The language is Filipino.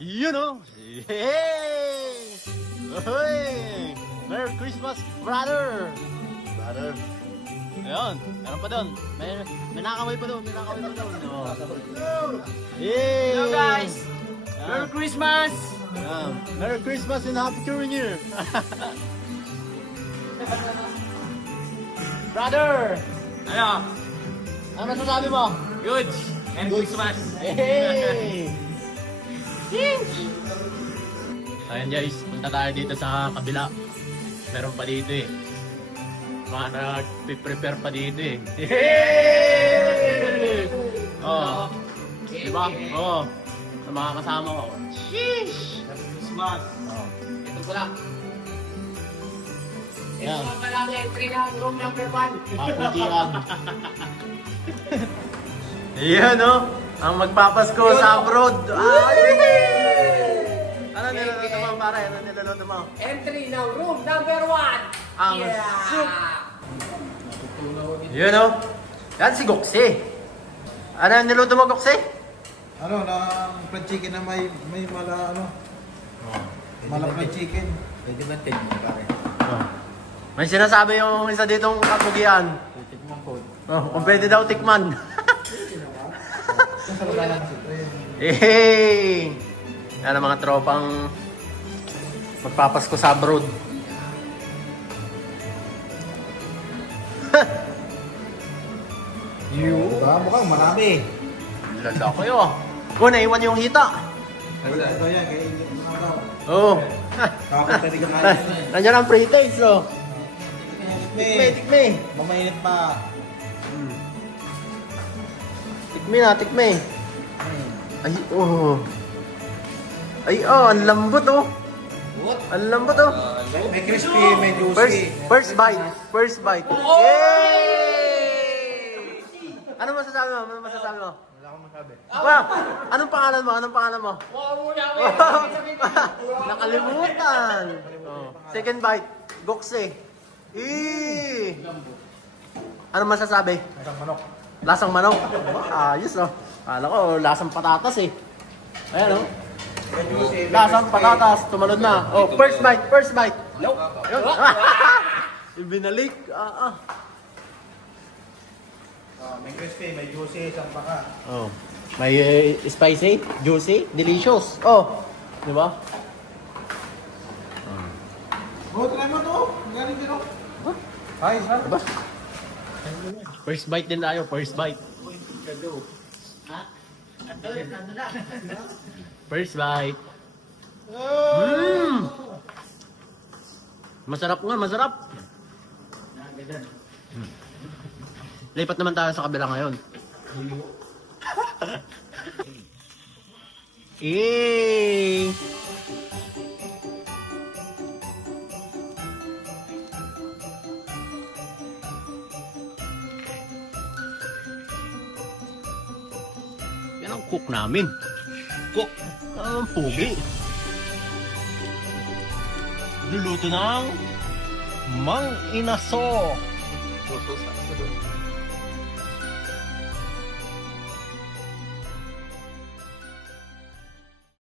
Yun o! Hey! Hey! Merry Christmas, brother! Brother. Ayun, meron pa doon. May nakaway pa doon. Hey! Hello guys! Merry Christmas! Merry Christmas and Happy New Year! Brother! Ano? Ano masasabi mo? Good! Merry Christmas! Hey! Ayan guys, punta tayo dito sa kabila. Meron pa dito eh. Mga nag-prepare pa dito eh. Hey! Oh. Diba? Oh. Sa mga kasama ko. Sheesh! Christmas! Oh. Ito ko lang. Yan. Ito pa lang entry ng room number 1. Makuntian. Ayan no? Ang magpapasko sa abroad. Ano niluluto mo pare? Ano niluluto mo? Entry ng room number 1. Ang soup. Yun o. Yan si Goksi. Ano yung niluto mo, Goksi? Ano, na fried chicken na may mala, malak fried chicken. Pwede ba tignan mo pare? May sinasabi yung isa ditong kapugian. Tikman ko. Kung pwede daw tikman. Hey! Yan ang mga tropang magpapasko sa abroad. Diba? Mukhang marami. Lalaki oh. Naiwan yung hita. Ito yan, kaya init mo na daw. Oo. Kapag talaga kaya yan eh. Nandiyan ang pre-taste oh. Tikme. Mamainit pa. Tikme. Ay, oh. Ay, oh, ang lambot oh. Ang lambot oh. May crispy, may juicy. First bite. Yay! Ano masasabi mo? Wala akong masabi. Wow! Anong pangalan mo? Nakalimutan. Oh. Second bite. Gokse. Ano masasabi? Isang manok. Lasang manok. Ayos oh. Kala ko lasang patatas eh. Ayan oh. Lasang patatas. Tumalon na. Oh, first bite. Nope. Binalik. May crispy, may juicy, isang paka. Oh. May spicy, juicy, delicious. Oh. Di ba? Try mo to. Galing din ako. Ay, saan? Diba? First bite din tayo. First bite. Masarap. Lipat naman tayo sa kabila ngayon. Yan ang cook namin. Ang pugi. Luluto ng Mang Inaso.